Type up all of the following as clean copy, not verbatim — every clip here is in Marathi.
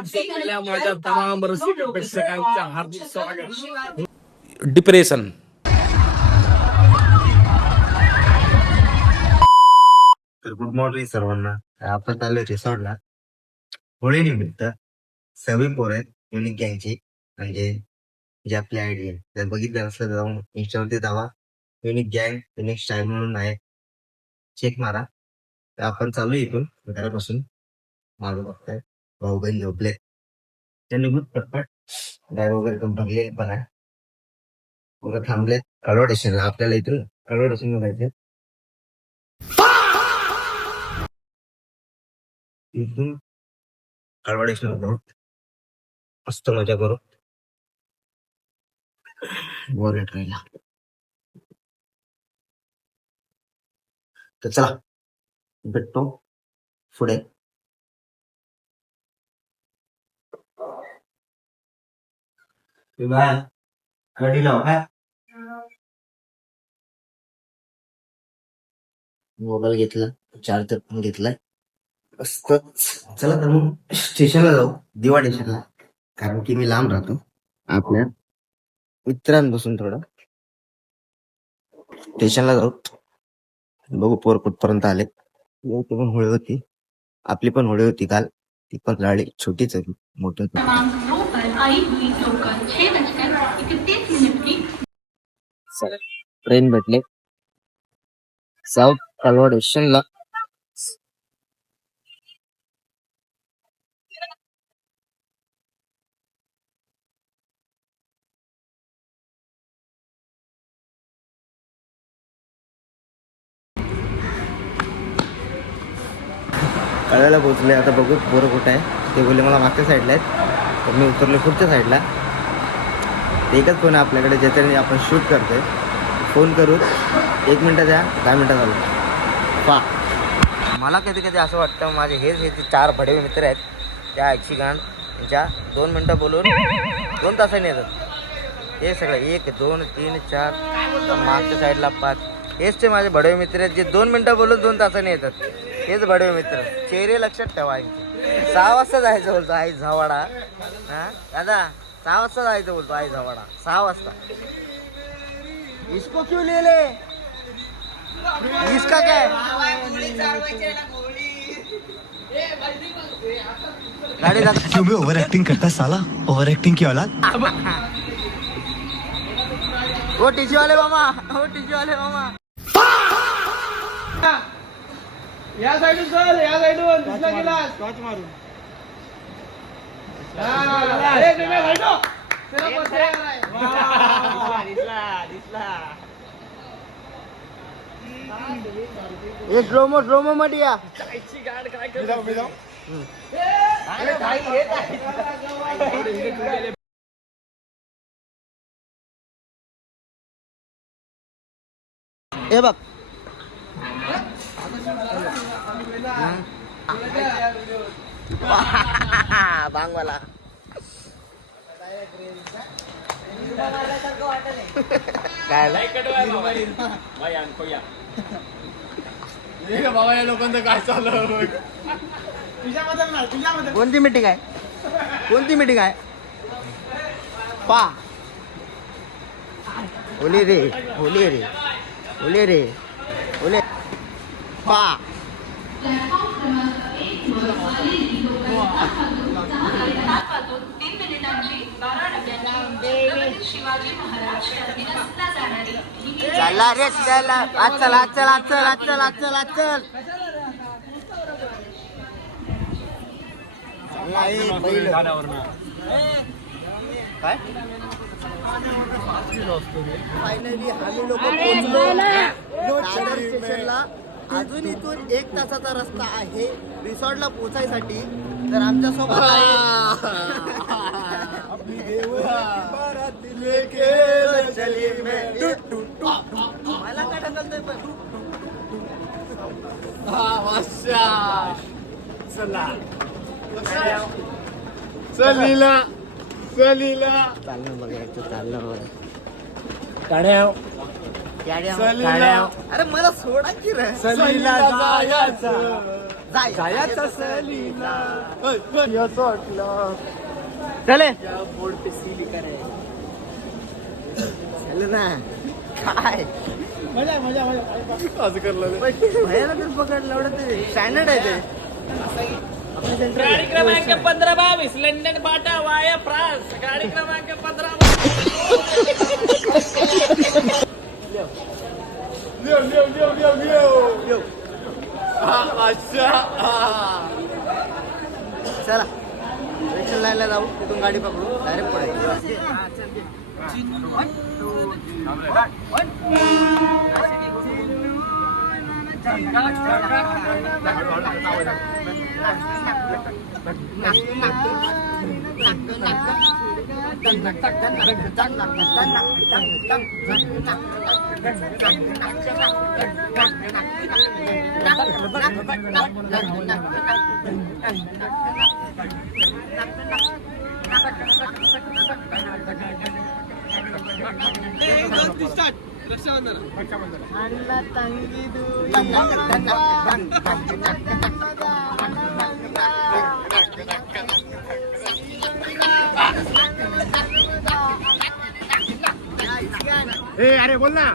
माझ्या तमाम रसिक प्रेक्षकांचा हार्दिक स्वागत. डिप्रेशन. तर गुड मॉर्निंग सर्वांना. आपण आलो रिसॉर्टला. होळी निमित्त सगळी पोरं आहेत युनिक गँगची, म्हणजे जे आपली आयडी आहे जर बघितलं नसलं तर जाऊन इंस्टावरती जावा. युनिक गँग युनिक स्टाईल म्हणून आहे, चेक मारा. तर आपण चालू इथून घरापासून. मागं बघताय भाऊ बहीण झोपले, त्यांनी खूप पटपट बॅग वगैरे करून भरले पण आहे. पुढे थांबलेत कळवड स्टेशनला. आपल्याला इथून कळवड स्टेशनला जायचे. इथून कळवड स्टेशनला जाऊ, मस्त मजा करू वर ट्रेनला. तर चला भेटतो पुढे. कडी लाव काय मोबाईल घेतला, चार्जर पण घेतलाय. मस्त. चला तर मग स्टेशनला जाऊ, दिवा स्टेशनला, कारण की मी लांब राहतो. आपल्या मित्रांपासून थोडं स्टेशनला जाऊ, बघू पोर कुठपर्यंत आले. ती पण होळी होती, आपली पण होळी होती काल. ती पण गाडी छोटीच होती, मोठी ट्रेन भेटले साऊथ कलवाड स्टेशनला. कळायला पोहोचले. आता बघू पोरं कुठं आहे. ते बोलले मला मागच्या साईडला आहेत, तर मी उतरले पुढच्या साईडला. एकच फोन आहे आपल्याकडे ज्याच्याने आपण शूट करतोय. फोन करू, 1 मिनटं द्या, 10 मिनटं झालं पा. मला कधी कधी असं वाटतं माझे हे 4 भडवे मित्र आहेत त्या ऐक्षी गाण यांच्या 2 मिनटं बोलून 2 तासांनी येतात. हे सगळं 1 2 3 4 मागच्या साईडला 5. हेच ते माझे भडवे मित्र आहेत जे 2 मिनटं बोलून 2 तासांनी येतात. हेच भडवे मित्र. चेहरे लक्षात ठेवा. 6 वाजता जायचं बोलतो आई झवाडा. हां दादा 6 वाजता जायचं बोलतो आई झवाडा. 6 वाजता. इसको क्यों ले ले, इसका क्या है? गाड़ी क्यों भी ओवर एक्टिंग करता है साला, ओवर एक्टिंग की औलाद. वो टीसी वाले मामा, वो टीसी वाले मामा. या साईडून चल, या साईडून दिसला गेलास टॉच मारून. ये स्लोमो मध्ये या. गाड काय करतो. हे बघ बांगवाला काय बाबा या लोकांचं काय चाललं. कोणती मीटिंग आहे, कोणती मीटिंग आहे पा. ओले रे ओले रे ओले रे ओले पा. चला रे चला, आज चल आज चल आज चल आज चल आज चल आज चल. काय फायनली आम्ही लोक पोहोचलो स्टेशनला. अजून इथून 1 तासाचा रस्ता आहे रिसॉर्टला पोहोचायसाठी. तर आमच्या सोबत मला काय ढकलतोय पण. चला चलीला चलीला चालणं बघायचं, चालणं बघायचं. काढ्याव अरे मला सोडा की रे. चलीला जायचं. जायचं सहलीला असं वाटलं चले बोर्ड पे सी लिखा रे चल ना काय मजा मजा मजा असं करलं भयाला तर पकडलं एवढं ते स्टँडर्ड आहे ते गाडी क्रमांक 1522 लंडन बाटा वाया फ्रान्स गाडी क्रमांक 15 अच्छा चला इलेक्शन लाईनला जाऊ तिथून गाडी पकडू डायरेक्ट पडायची अरे बोल ना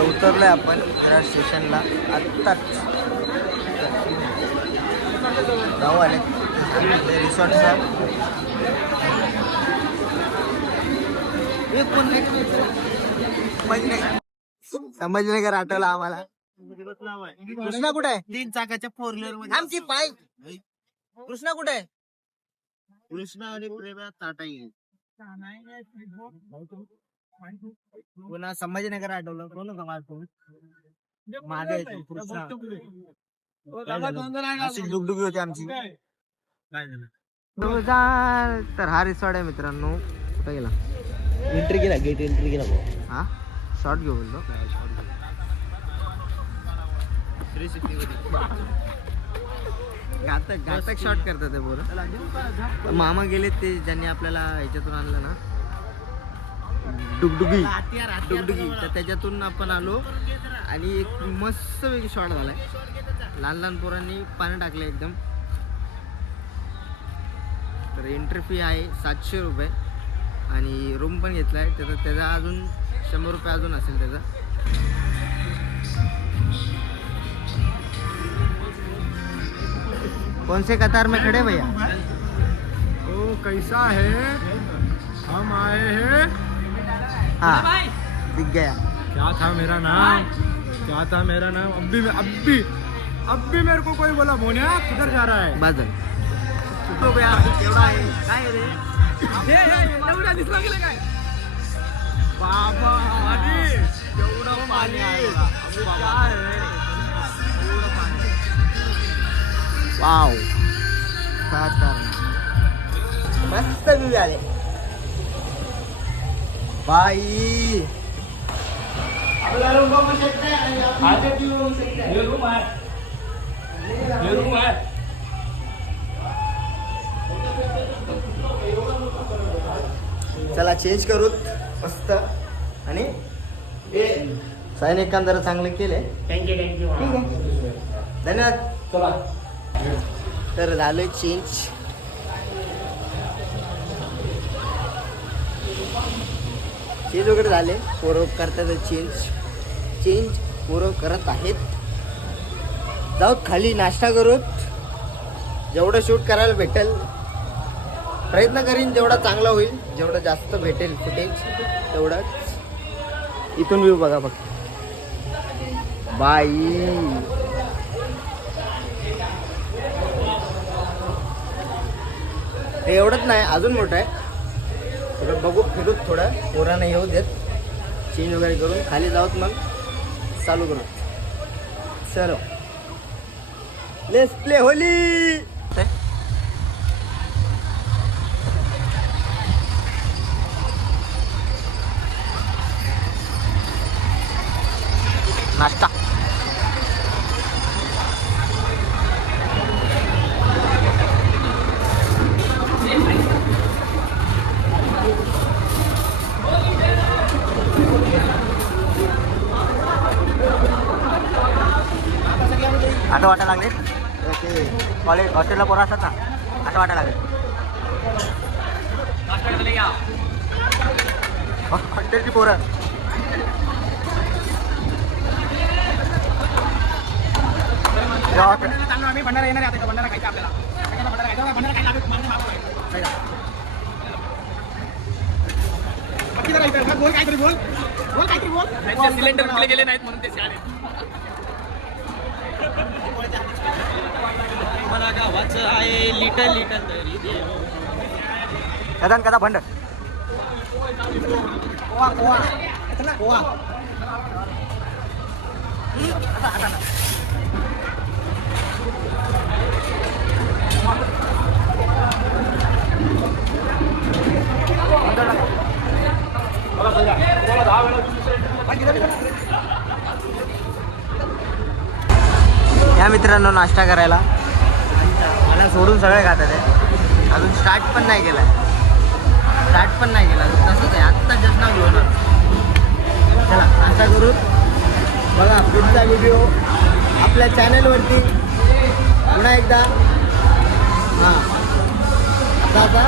उतरलोय आपण विरार स्टेशनला आत्ताच जाऊ आले रिसॉर्टचा संभाजीनगर आठवला आम्हाला कृष्णा कुठे आहे 3 चाकाच्या 4 व्हीलर मध्ये आमची पाय कृष्णा कुठे आहे कृष्णा आणि प्रेमा ताटाई पुन्हा संभाजीनगर आठवलं कोण होता मागे कृष्णा अशी डुगडुगी होती आमची तर हा रिसॉर्ट आहे मित्रांनो कुठे गेला एंट्री केला गेट एंट्री केला हा शॉर्ट घेऊ बोलतो घातक शॉर्ट करतात ते बोल मामा गेले ते ज्यांनी आपल्याला ह्याच्यातून आणलं ना डुगडुगी तर त्याच्यातून आपण आलो आणि एक मस्त वेगळी शॉट झालाय लहान लहान पोरांनी पाणी टाकलं एकदम तर एंट्री फी आहे 700 रुपये आणि रूम पण घेतला आहे त्याचा अजून 100 रुपये अजून असेल त्याचा कौन से कतार में खड़े भैया ओ कैसा है हम आए हैं हाँ दिख गया क्या था मेरा नाम अब भी मेरे को कोई बोला मोन्या किधर जा रहा है बादल तो भैया केवढा आहे काय रे एवढा दिसला गेला काय बाबा पाणी एवढं पाणी आहे काय एवढं पाणी वाव मस्त व्ह्यू आले बाई आपला रूम बघू शकते आजची रूम हे रूम आहे चला चेंज करू मस्त आणि साईन एकंदर चांगलं केलंय थँक्यू ठीक आहे धन्यवाद चला तर झालंय चेंज वगैरे झाले पोरं करतात चेंज पोरं करत आहेत जाऊ खाली नाश्ता करूत जेवढं शूट करायला भेटेल प्रयत्न करीन जेवढा चांगला होईल जेवढं जास्त भेटेल फुटेज तेवढंच इथून व्ह्यू बघा फक्त बाई हे एवढंच नाही अजून मोठं आहे थोडं बघू फिरूत थोडं पोरांना येऊ देत चेंज वगैरे करून खाली जाऊत मग चालू करू चलो लेट्स प्ले होली नाश्ता ते कॉलेज हॉस्टेलला पोरं असतात ना असं वाटायला लागेल. हॉस्टेलची पोरं आम्ही भंडारा येणार आहे. भंडारा खायचा आपल्याला. भंडारा खायला बोल काहीतरी बोल काहीतरी बोल. सिलेंडर उचले गेले नाहीत म्हणून ते मला गावाचं आहे लिटल लिटल तरी कदा भंड या मित्रांनो नाश्ता करायला मला सोडून सगळे खातात आहे. अजून स्टार्ट पण नाही केला तसंच आहे. आत्ता जस्ट नाव घेऊन चला नाश्ता करू. बघा पुढचा व्हिडिओ आपल्या चॅनलवरती पुन्हा एकदा. हां आता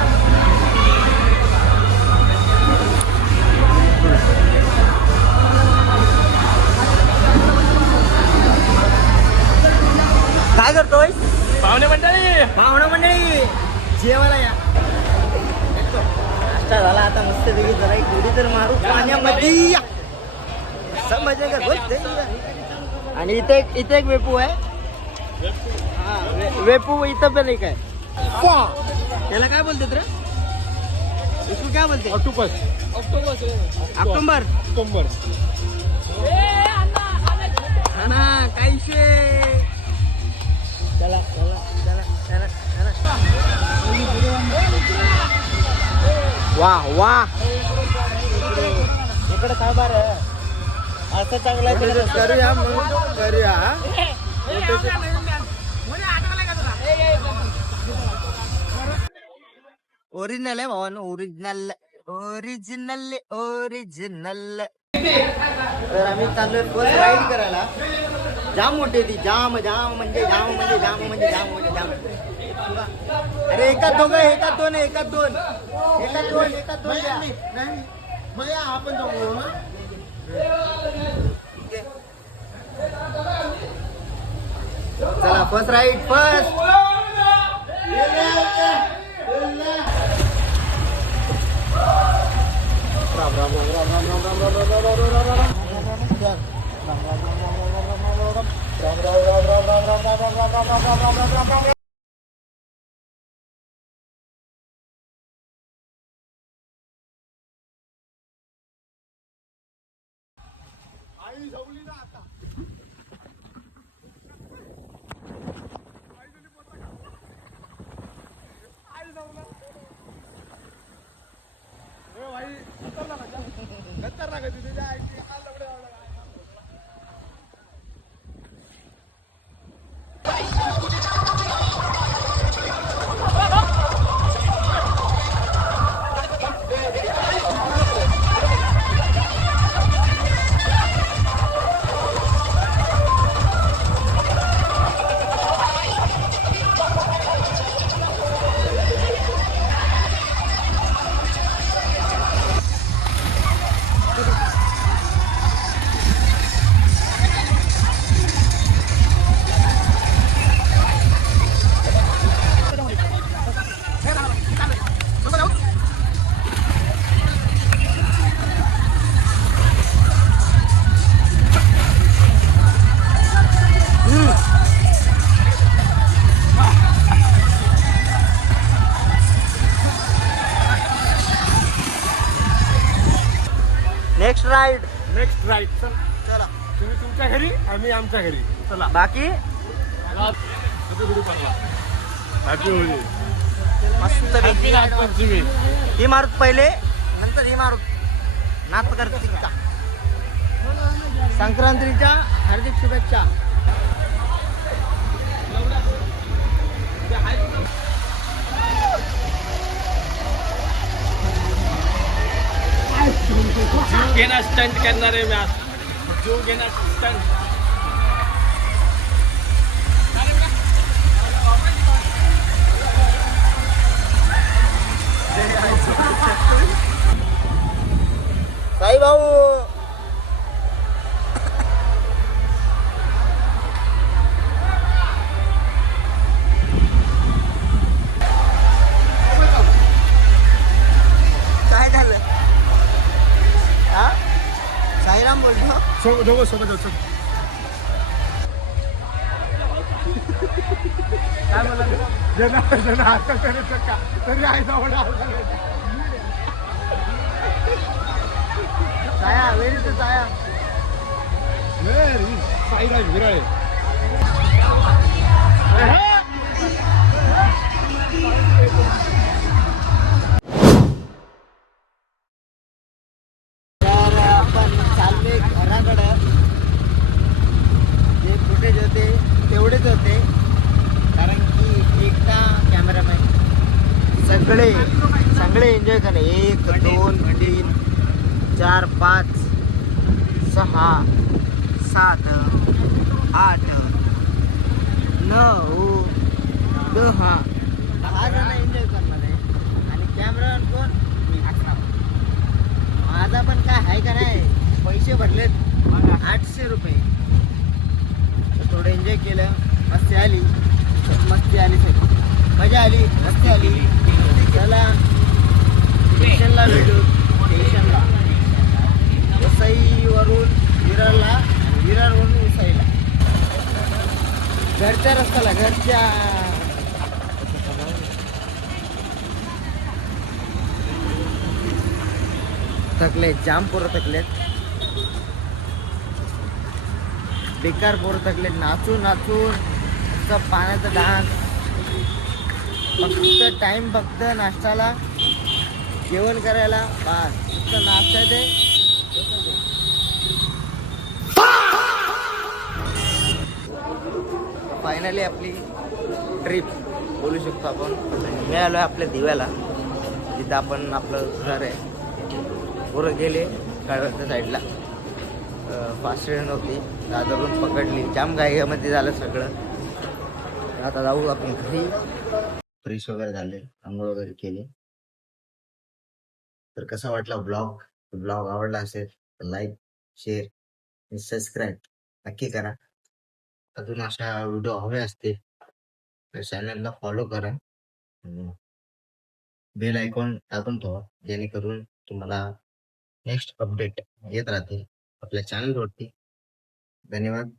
काय करतोय? पाहुणे मंडळी जेवायला या. नाश्ता झाला आता मस्त पैकी जरा एक उडी तर मारू पाण्यामध्ये. समजलं का बोलते. आणि इथे एक वेपू आहे. हा वेपू इथं पण एक आहे. त्याला काय बोलतात रे? इसको काय बोलते? ऑक्टोबर हा ना काही चला वाह इकडे काय बार असं चांगला करूया मग करूया. ओरिजिनल आहे भावान ओरिजिनल. तर आम्ही चाललोय बस राईड करायला. जाम मोठी ती जाम म्हणजे अरे एकात दोन आपण चला first ride first. Next ride चला तुम्ही तुमच्या घरी आम्ही आमच्या घरी. चला बाकी हॅपी होळी. मस्त हॅपी नागपंचमी. ही मारुत पहिले नंतर ही मारुत नाथ कार्तिकचा संक्रांतीच्या हार्दिक शुभेच्छा. जीव घेणार स्टंट करणार आहे मी आज. जीव घेणार स्टंट. दोघं सोबत जाऊ चल. काय बोला जण हात तरी आहे साया वेळीच साया साईराज विराळे. तर आपण चाललोय घराकडं. जे फुटेज होते तेवढेच होते कारण की एकटा कॅमेरामॅन सगळे सगळे एन्जॉय करणे 1 2 3 4 5 6 7 8 9 10 जण एन्जॉय करणार आहे. आणि कॅमेरामॅन कोण मी. माझा पण काय आहे का नाही, पैसे भरलेत 800 रुपये. तर थोडं एन्जॉय केलं, मस्ती आली सगळी, मजा आली, मस्ती आली. चला स्टेशनला भेटू. स्टेशनला वसईवरून विरारला, विरारवरून वसईला, घरच्या रस्त्याला, घरच्या. थकले, जाम पोरं थकलेत, बेकार पोरं थकलेत. नाचून नाचून नुसतं पाण्याचा डान्स. फक्त टाइम फक्त नाश्त्याला, जेवण करायला, बस नुसतं नाश्ता ते. फायनली आपली ट्रिप बोलू शकतो आपण. आणि मी आलो आहे आपल्या दिव्याला, जिथं आपण आपलं घर आहे. पोरं गेले कळवच्या साईडला, फास्ट ट्रेन होती, दादरून पकडली. जाम घाईमध्ये झालं सगळं. आता जाऊ आपण घरी. फ्रेश वगैरे झाले, आंघोळ वगैरे केले. तर कसा वाटला ब्लॉग आवडला असेल तर लाईक, शेअर आणि सबस्क्राईब नक्की करा. अजून अशा व्हिडिओ हवे असते तर चॅनलला फॉलो करा. बेल आयकॉन टाकून ठेवा जेणेकरून तुम्हाला नेक्स्ट अपडेट येत राहतील आपल्या चॅनलवरती. धन्यवाद.